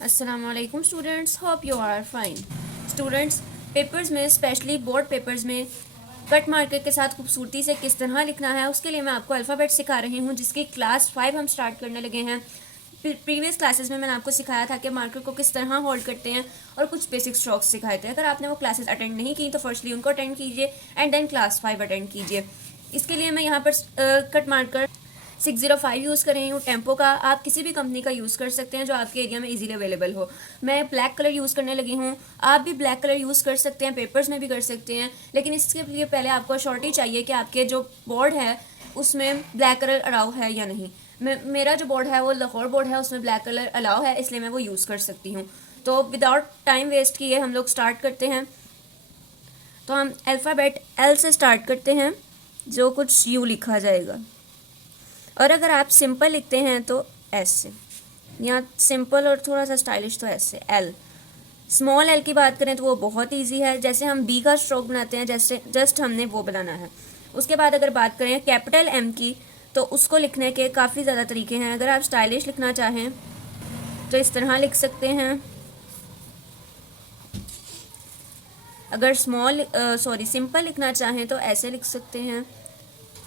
अस्सलामुअलैकुम students, hope you are fine. Students, papers में specially board papers में cut marker के साथ खूबसूरती से किस तरह लिखना है उसके लिए मैं आपको अल्फ़ाबेट सिखा रही हूँ, जिसकी क्लास 5 हम स्टार्ट करने लगे हैं। प्रीवियस क्लासेस में मैंने आपको सिखाया था कि मार्कर को किस तरह होल्ड करते हैं और कुछ बेसिक स्ट्रोक्स सिखाए थे। अगर आपने वो क्लासेस अटेंड नहीं की तो फर्स्टली उनको अटेंड कीजिए एंड देन क्लास 5 अटेंड कीजिए। इसके लिए मैं यहाँ पर कट मार्कर 605 यूज़ कर रही हूँ टेम्पो का। आप किसी भी कंपनी का यूज़ कर सकते हैं जो आपके एरिया में इजीली अवेलेबल हो। मैं ब्लैक कलर यूज़ करने लगी हूँ, आप भी ब्लैक कलर यूज़ कर सकते हैं, पेपर्स में भी कर सकते हैं, लेकिन इसके लिए पहले आपको अश्योरिटी चाहिए कि आपके जो बोर्ड है उसमें ब्लैक कलर अलाउ है या नहीं। मेरा जो बोर्ड है वो लाहौर बोर्ड है, उसमें ब्लैक कलर अलाउ है, इसलिए मैं वो यूज़ कर सकती हूँ। तो विदाउट टाइम वेस्ट किए हम लोग स्टार्ट करते हैं। तो हम अल्फ़ाबेट एल से स्टार्ट करते हैं, जो कुछ यू लिखा जाएगा। और अगर आप सिंपल लिखते हैं तो एस से, यहाँ सिंपल और थोड़ा सा स्टाइलिश तो एस से। एल, स्मॉल एल की बात करें तो वो बहुत इजी है, जैसे हम बी का स्ट्रोक बनाते हैं जैसे जस्ट हमने वो बनाना है। उसके बाद अगर बात करें कैपिटल एम की तो उसको लिखने के काफ़ी ज़्यादा तरीके हैं। अगर आप स्टाइलिश लिखना चाहें तो इस तरह लिख सकते हैं। अगर सिंपल लिखना चाहें तो ऐसे लिख सकते हैं,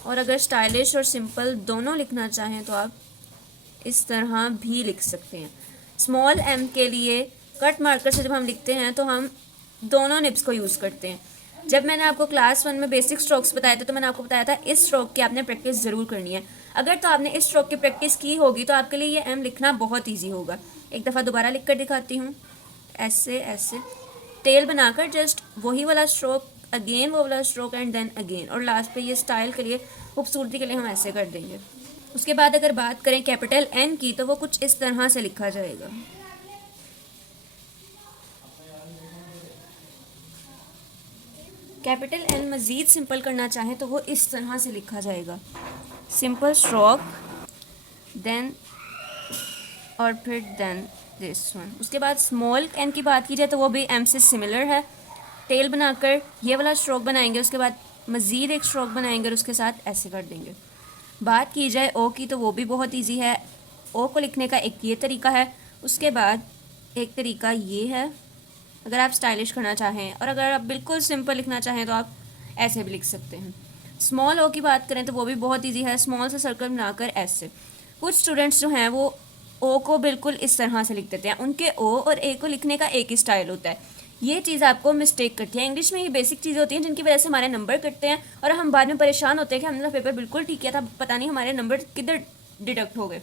और अगर स्टाइलिश और सिंपल दोनों लिखना चाहें तो आप इस तरह भी लिख सकते हैं। स्मॉल एम के लिए कट मार्कर से जब हम लिखते हैं तो हम दोनों निब्स को यूज़ करते हैं। जब मैंने आपको क्लास 1 में बेसिक स्ट्रोक्स बताए थे तो मैंने आपको बताया था इस स्ट्रोक की आपने प्रैक्टिस ज़रूर करनी है। अगर तो आपने इस स्ट्रोक की प्रैक्टिस की होगी तो आपके लिए ये एम लिखना बहुत ईजी होगा। एक दफ़ा दोबारा लिख कर दिखाती हूँ। ऐसे ऐसे टेल बनाकर जस्ट वही वाला स्ट्रोक, अगेन वो वाला स्ट्रोक एंड देन अगेन, और लास्ट पे ये स्टाइल के लिए, खूबसूरती के लिए हम ऐसे कर देंगे। उसके बाद अगर बात करें कैपिटल एन की तो वो कुछ इस तरह से लिखा जाएगा। कैपिटल एन मज़ीद सिंपल करना चाहें तो वो इस तरह से लिखा जाएगा, सिंपल स्ट्रोक देन और फिर देन दिस वन। उसके बाद स्मॉल एन की बात की जाए तो वो भी एम से सिमिलर है। टेल बनाकर ये वाला स्ट्रोक बनाएंगे, उसके बाद मज़ीद एक स्ट्रोक बनाएंगे और उसके साथ ऐसे कर देंगे। बात की जाए ओ की तो वो भी बहुत इजी है। ओ को लिखने का एक ये तरीका है, उसके बाद एक तरीका ये है अगर आप स्टाइलिश करना चाहें, और अगर आप बिल्कुल सिंपल लिखना चाहें तो आप ऐसे भी लिख सकते हैं। स्मॉल ओ की बात करें तो वो भी बहुत इजी है, स्मॉल से सर्कल बनाकर ऐसे। कुछ स्टूडेंट्स जो हैं वो ओ को बिल्कुल इस तरह से लिख देते हैं, उनके ओ और ए को लिखने का एक ही स्टाइल होता है। ये चीज़ आपको मिस्टेक करती है। इंग्लिश में ये बेसिक चीज़ होती हैं जिनकी वजह से हमारे नंबर कटते हैं और हम बाद में परेशान होते हैं कि हमने तो पेपर बिल्कुल ठीक किया था, पता नहीं हमारे नंबर किधर डिडक्ट हो गए।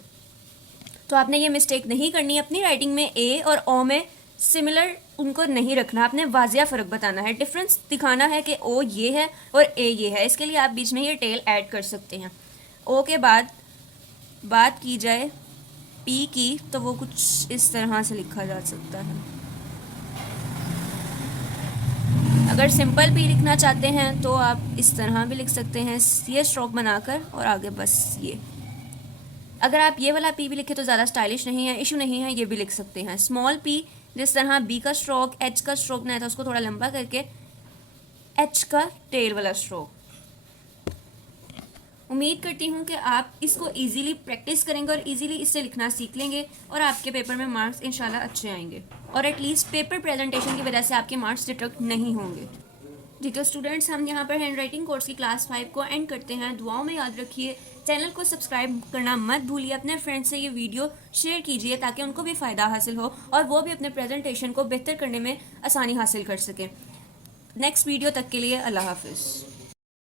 तो आपने ये मिस्टेक नहीं करनी। अपनी राइटिंग में ए और ओ में सिमिलर उनको नहीं रखना, आपने वाजिया फ़र्क बताना है, डिफरेंस दिखाना है कि ओ ये है और ए ये है। इसके लिए आप बीच में ये टेल ऐड कर सकते हैं। ओ के बाद बात की जाए पी की तो वो कुछ इस तरह से लिखा जा सकता है। अगर सिंपल पी लिखना चाहते हैं तो आप इस तरह भी लिख सकते हैं, ये स्ट्रोक बनाकर और आगे बस ये। अगर आप ये वाला पी भी लिखे तो ज़्यादा स्टाइलिश नहीं है, इशू नहीं है, ये भी लिख सकते हैं। स्मॉल पी जिस तरह बी का स्ट्रोक एच का स्ट्रोक बनाया था उसको थोड़ा लंबा करके एच का टेल वाला स्ट्रोक। उम्मीद करती हूँ कि आप इसको इजीली प्रैक्टिस करेंगे और इजीली इससे लिखना सीख लेंगे और आपके पेपर में मार्क्स इंशाल्लाह अच्छे आएंगे, और एटलीस्ट पेपर प्रेजेंटेशन की वजह से आपके मार्क्स डिडक्ट नहीं होंगे। जी तो स्टूडेंट्स, हम यहाँ पर हैंड राइटिंग कोर्स की क्लास 5 को एंड करते हैं। दुआओं में याद रखिए, चैनल को सब्सक्राइब करना मत भूलिए, अपने फ्रेंड्स से ये वीडियो शेयर कीजिए ताकि उनको भी फ़ायदा हासिल हो और वो भी अपने प्रेजेंटेशन को बेहतर करने में आसानी हासिल कर सकें। नेक्स्ट वीडियो तक के लिए अल्लाह हाफिज़।